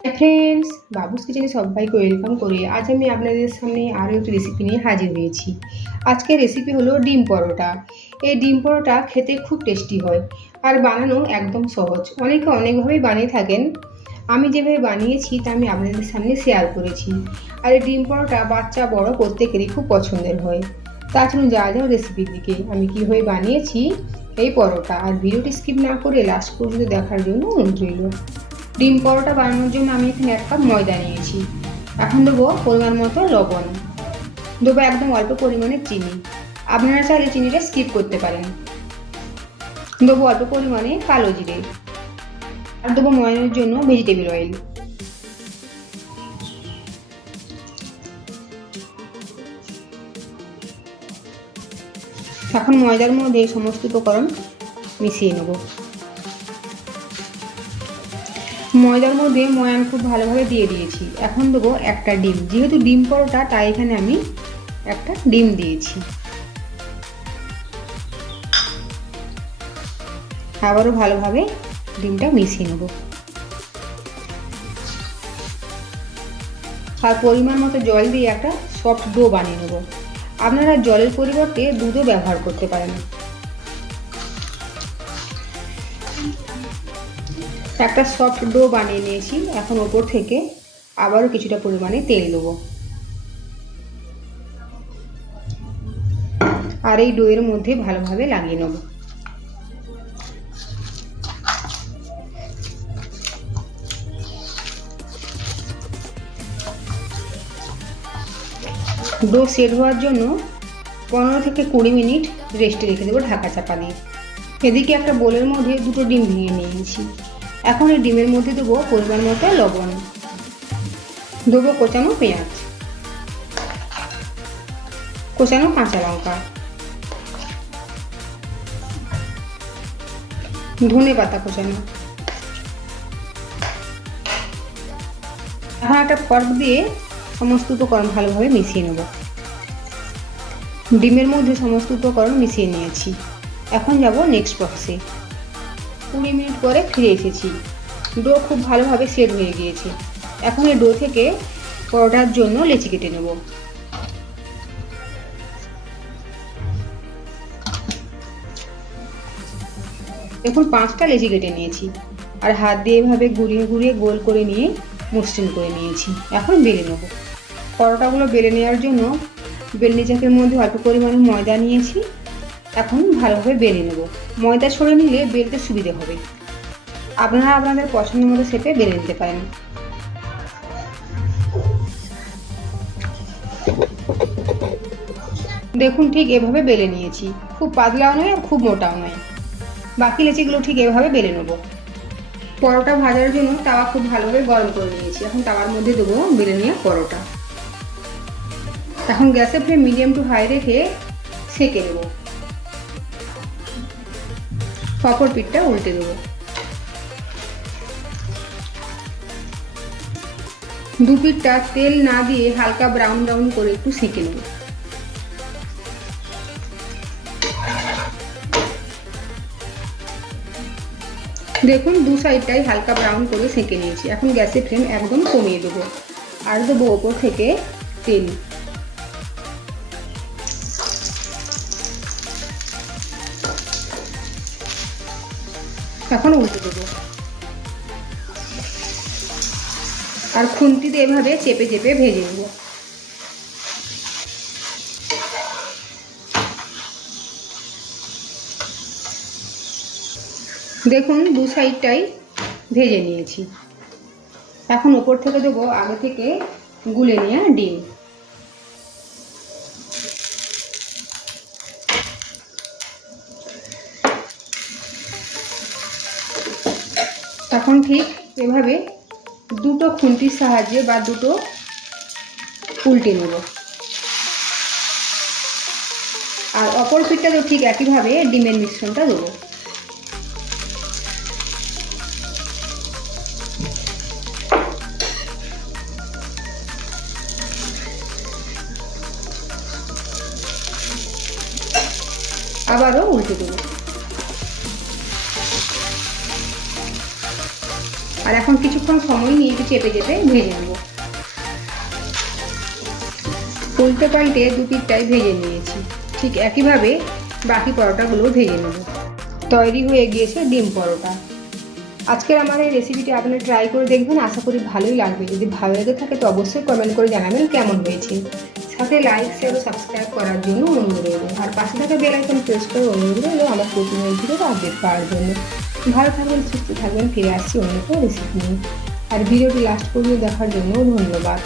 Hi friends, বাবুস কিচেনে সবাইকে welcome করে আজ আমি আপনাদের সামনে আরও একটি রেসিপি নিয়ে হাজির হয়েছি। আজকের রেসিপি হলো ডিম পরোটা। এই ডিম পরোটা খেতে খুব টেস্টি হয় আর বানানো একদম সহজ। অনেকে অনেকভাবেই বানিয়ে থাকেন, আমি যেভাবে বানিয়েছি তা আমি আপনাদের সামনে শেয়ার করেছি। আর এই ডিম পরোটা বাচ্চা বড় প্রত্যেকেরই খুব পছন্দের হয়। তা চলুন যা যাও রেসিপির দিকে। আমি কীভাবে বানিয়েছি এই পরোটা, আর ভিডিওটি স্কিপ না করে লাস্ট পর্যন্ত দেখার জন্য অনুরোধ রইল। ডিম পরোটা বানানোর জন্য আমি এখানে 1 কাপ ময়দা নিয়েছি। এখন দেবো পরিমাণ মতো লবণ, দেবো একদম অল্প পরিমাণে চিনি, আপনারা চাইলে চিনিটা স্কিপ করতে পারেন। দেবো অল্প পরিমাণে কালো জিরে, আর দেবো ময়ানের জন্য ভেজিটেবল অয়েল। এখন ময়দার মধ্যে সমস্ত উপকরণ মিশিয়ে নেব। ময়দার মধ্যে ময়ান খুব ভালোভাবে দিয়ে দিয়েছি। এখন দেবো একটা ডিম, যেহেতু ডিম পরোটা তাই এখানে আমি একটা ডিম দিয়েছি। আবারও ভালোভাবে ডিমটা মিশিয়ে নেব। আর পরিমাণ মতো জল দিয়ে একটা সফট ডো বানিয়ে নেব। আপনারা জলের পরিবর্তে দুধও ব্যবহার করতে পারেন। একটা সফট ডো বানিয়ে নিয়েছি। এখন ওপর থেকে আবারও কিছুটা পরিমাণে তেল দেবো, আর এই ডোয়ের মধ্যে ভালোভাবে লাগিয়ে নেব। ডো সেট হওয়ার জন্য 15 থেকে 20 মিনিট রেস্টে রেখে দেবো ঢাকা চাপা দিয়ে। এদিকে একটা বোলের মধ্যে দুটো ডিম ভেঙে নিয়েছি। এখন এই ডিমের মধ্যে দেবো পরিমাণ মতো লবণ, দেবো কোচানো পেঁয়াজ, কোচানো কাঁচা লঙ্কা, ধনে পাতা কোচানো। এখন একটা ফর্ক দিয়ে সমস্ত উপকরণ ভালোভাবে মিশিয়ে নেব। ডিমের মধ্যে সমস্ত উপকরণ মিশিয়ে নিয়েছি। এখন যাব নেক্সট প্রসেসে। 20 মিনিট পরে ফিরে এসেছি। ডো খুব ভালোভাবে সেট হয়ে গিয়েছে। এখন এই ডো থেকে পরোটার জন্য লেচি কেটে নেব। দেখুন 5টা লেচি কেটে নিয়েছি, আর হাত দিয়ে এভাবে ঘুরিয়ে ঘুরিয়ে গোল করে নিয়ে মসৃণ করে নিয়েছি। এখন বেলে নেব। পরোটাগুলো বেলে নেওয়ার জন্য বেলনি চাকের মধ্যে অল্প পরিমাণে ময়দা নিয়েছি। এখন ভালোভাবে বেলে নেব। ময়দা সরে নিলে বেলতে সুবিধে হবে। আপনারা আপনাদের পছন্দ মতো শেপে বেলে নিতে পারেন। দেখুন ঠিক এভাবে বেলে নিয়েছি। খুব পাতলাও নয় আর খুব মোটাও নয়। বাকি লেচিগুলো ঠিক এভাবে বেলে নেব। পরোটা ভাজার জন্য তাওয়া খুব ভালোভাবে গরম করে নিয়েছি। এখন তাওয়ার মধ্যে দেবো বেলে নেওয়া পরোটা। এখন গ্যাসের ফ্লেম মিডিয়াম টু হাই রেখে সেঁকে নেব। অপর পিঠটা উল্টে দেবো। দু পিঠটা তেল না দিয়ে হালকা ব্রাউন ব্রাউন করে একটু সেঁকে নেব। দেখুন দু সাইডটাই হালকা ব্রাউন করে সেঁকে নিয়েছি। এখন গ্যাসের ফ্লেম একদম কমিয়ে দেবো, আর দেবো ওপর থেকে তেল। এখন উল্টে দেবো, আর খুন্তিতে এভাবে চেপে চেপে ভেজে নেব। দেখুন দু সাইডটাই ভেজে নিয়েছি। এখন ওপর থেকে দেবো আগে থেকে গুলে নেওয়া ডিম। এখন ঠিক এভাবে দুটো খুন্তির সাহায্যে বা দুটো উল্টে নেব, আর অপর পিঠটাতেও ঠিক একইভাবে ডিমের মিশ্রণটা দেবো। আবারও উল্টে দেবো। আর এখন কিছুক্ষণ সময় নিয়ে একটু চেপে চেপে ভেজে নেব। উল্টে পাল্টে দু পিঠটাই ভেজে নিয়েছি। ঠিক একইভাবে বাকি পরোটাগুলো ভেজে নেব। তৈরি হয়ে গিয়েছে ডিম পরোটা। আজকের আমার এই রেসিপিটি আপনি ট্রাই করে দেখবেন, আশা করি ভালোই লাগবে। যদি ভালো লেগে থাকে তো অবশ্যই কমেন্ট করে জানাবেন কেমন হয়েছে। সাথে লাইক, শেয়ার ও সাবস্ক্রাইব করার জন্য অনুরোধ রইল। আর পাশে থাকা বেল আইকন প্রেস করে অনুরোধ রইল আমার প্রতিদিনের ভিডিওর আপডেট পাওয়ার জন্য। ভালো থাকবেন, সুস্থ থাকবেন। ফিরে আসছি অন্য একটা রেসিপি নিয়ে। আর ভিডিওটি লাস্ট পর্যন্ত দেখার জন্য ধন্যবাদ।